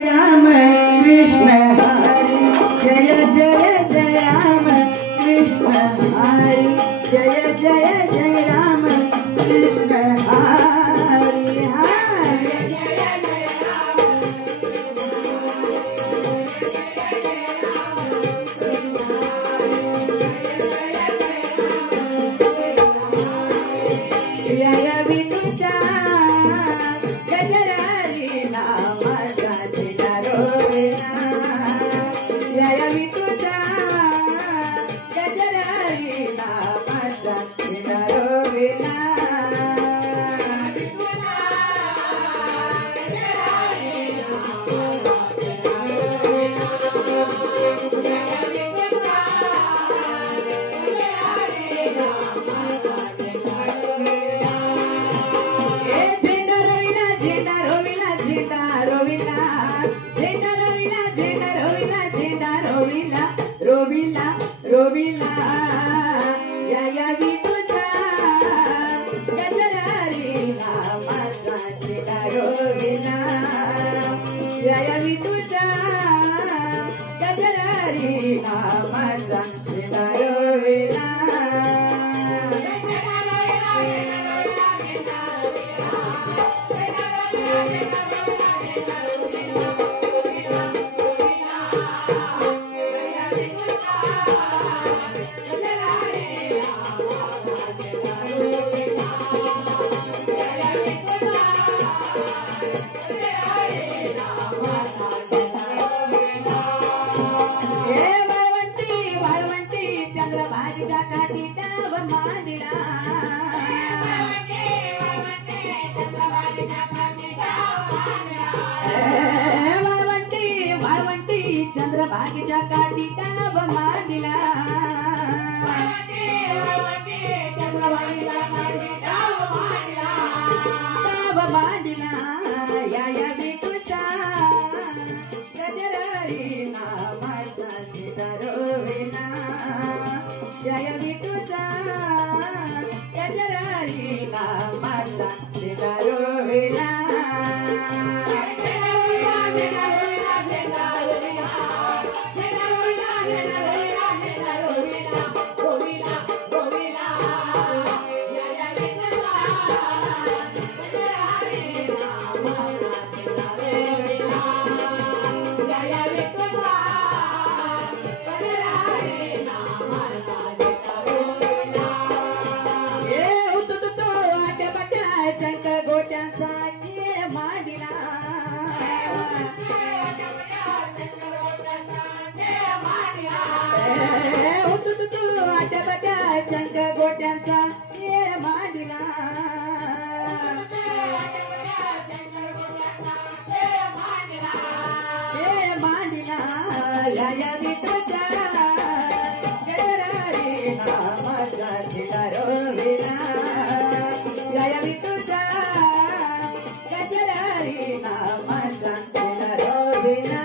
राम कृष्ण हरि जय जय जय राम कृष्ण हरि जय जय जय राम कृष्ण हरि हरि जय विठुचा गजरारी नामाचा चितारोविना जय विठुचा गजरारी नामाचा चितारोविना रोविला रोविला या विठुचा गजरारी नामाचा चिता रोविला या विठुचा गजरारी नामाचा चिता रोविला चंद्रभागेच्या काठी डाव मांडला वाळवंटी चंद्रभागेच्या काठी डाव मांडला डाव मांडला या विठुचा गजरारी नामाचा चिता रोविला जय विठुचा गजरारी नामाचा चिता रोविला शंख गोट्यांचा ये मांडला या विठुचा गजरारी नामाचा चिता रोविला या विठुचा गजरारी नामाचा चिता रोविला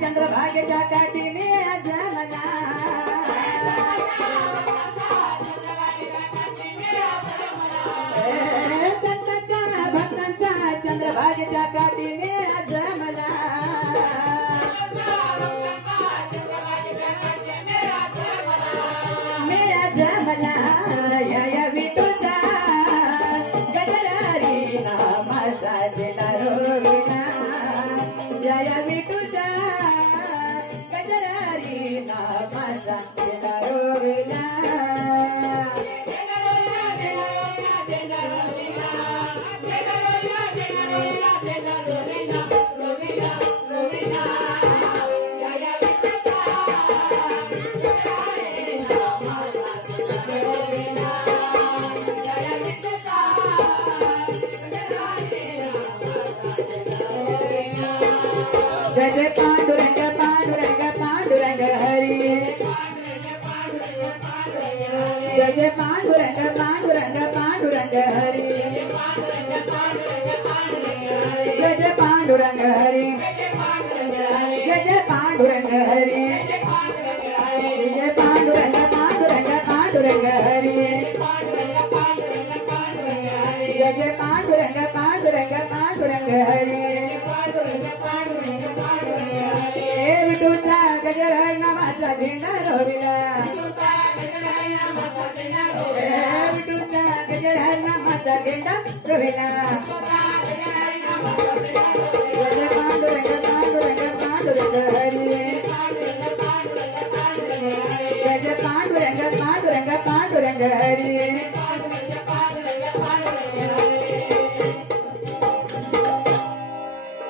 चंद्रभागेच्या काठी मी जमला संतांच्या भक्तांचा चंद्रभागेच्या काठी मी जमला या विठुचा गजरारी नामाचा चिता रोविला या विठुचा गजरारी नामाचा चिता रोविला जय जय पांडुरंग पांडुरंग पांडुरंग पांडुरंग पांडुरंग पांडुरंग हरी जय जय पांडुरंग हरी जय जय पांडुरंग हरी जय पांडुरंग पांडुरंग पांडुरंग हरी जय जय पांडुरंग पांडुरंग पांडुरंग हरी हे विठूचा गजर नामाचा झेंडा रोविला हे विठूचा गजर नामाचा झेंडा रोविला जय पांडुरंग